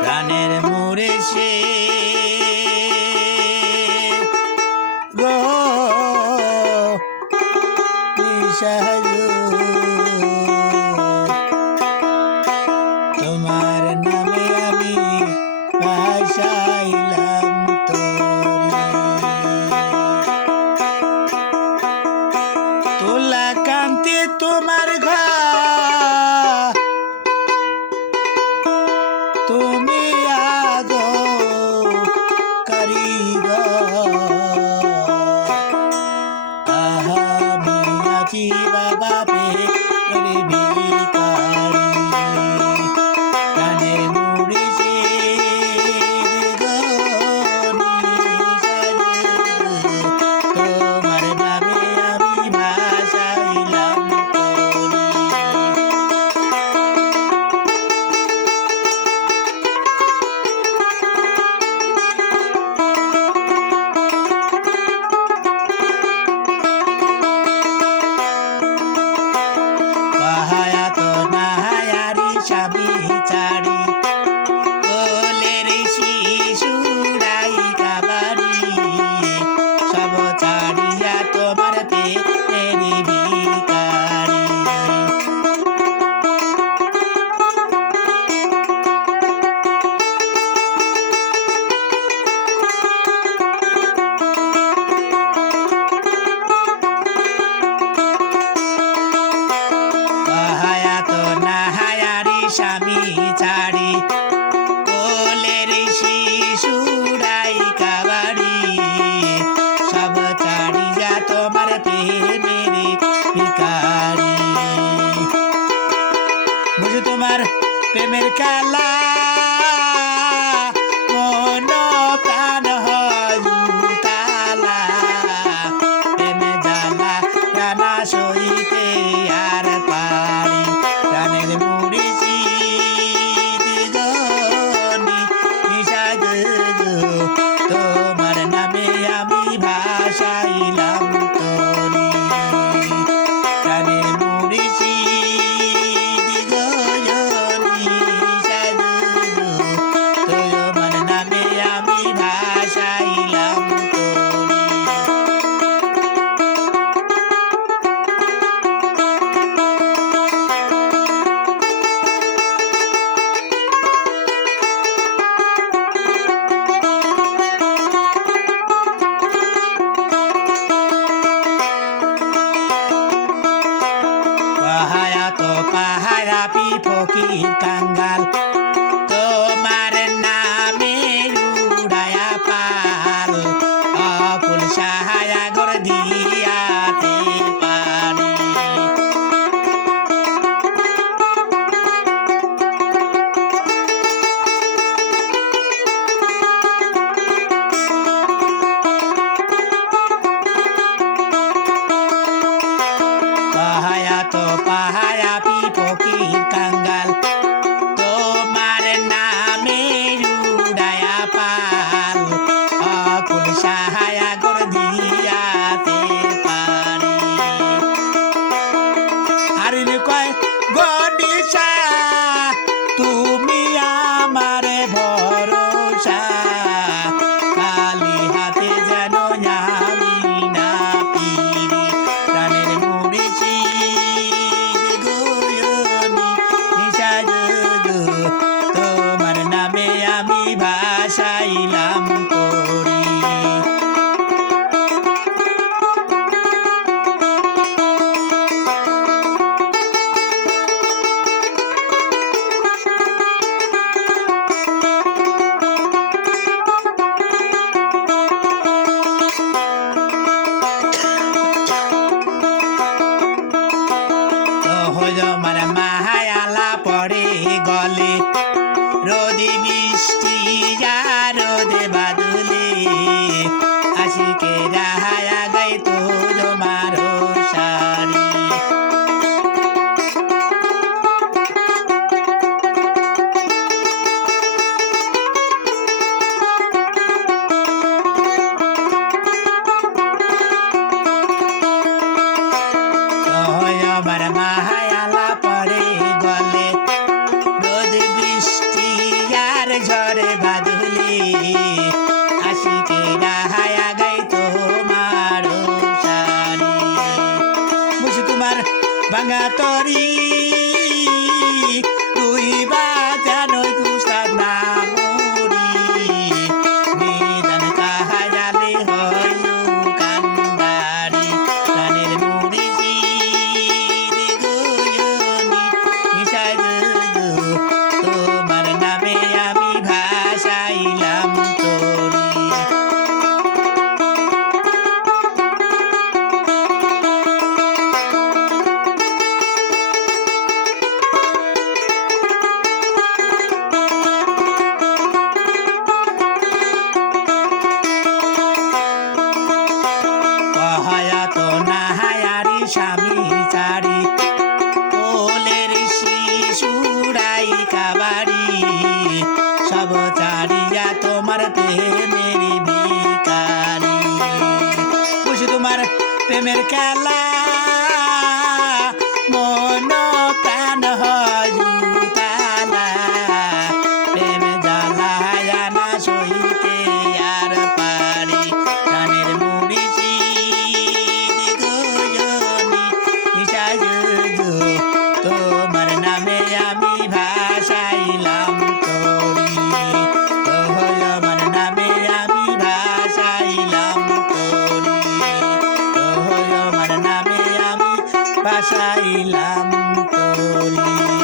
প্রাণের মোরে সে গো তোমার নামে আমি ভাসাইলাম তোলা কান্তি তোমার ঘর তুমি আগো কারিগর আমি আছি বাবা পেরে ভিখারি প্রাণের মুড়ি সে তোমার নামে আমি ভাসাইলাম স্বামী চারি কোলের শিশুরাই কাবারি সব চারিয়া তোমার পেটের ভিখারি স্বামী চারি কোলের শিশুরাই কাবারি সব চারিয়া তোমার প্রেমের ভিখারি বুঝি তোমার প্রেমের খেলা মন প্রাণ হলা প্রেমে জ্বালা জানা সইতে আর পারি প্রাণের মুড়ি তোমার নামে আমি ভাসাইলাম তরি প্রাণের মুড়ি তোমার নামে আমি ভাসাইলাম তরি পাহারা ফকির কাঙ্গাল তোমার নামে উড়ায়া পাল অকুল সাহায়া গর দিয়াতে পারি পাহারা ফকির কাঙ্গাল তোমার নামে উড়ায়া পাল অকুল সাহায়া গর দিয়াতে পারি হারিল কয় গডিসা তুমি আমার ভরসা কালি হাতে যেন আমি না পিরি প্রাণের মুড়ি তোমার নামে আমি ভাসাইলাম তরি তোমার মায়ালা পড়ে গলে রোদে বৃষ্টি আর রোদে বাদলে আশিকে রাহায়া গাই তো তোমার সারি আমার মায়ালা পড়ে গলে রোদ বৃষ্টি আর ঝড়ে বাদলে আশিকে রাহায়া গাই তোমার সারি বুঝি তোমার ভাঙা তরি তুই বা জানোই তুষার না মরি নিদান কাহাজালে হয় কান্দারি কানের মুড়ি তোমার নামে আমি ভাসাইলাম তরি কহায়াত না হায়ারি স্বামী চারি কোলের শিশুরাই কাবারি সব চারিয়া তোমার প্রেমের ভিকারি বুঝি তোমার প্রেমের খেলা মন প্রাণ হজুতালা প্রেম জ্বালায়া না সইতে আর পারি প্রাণের মুড়ি তোমার নামে আমি ভাসাইলাম তরি আমার নামে আমি ভাসাইলাম তরি আমার নামে আমি ভাসাইলাম তরি।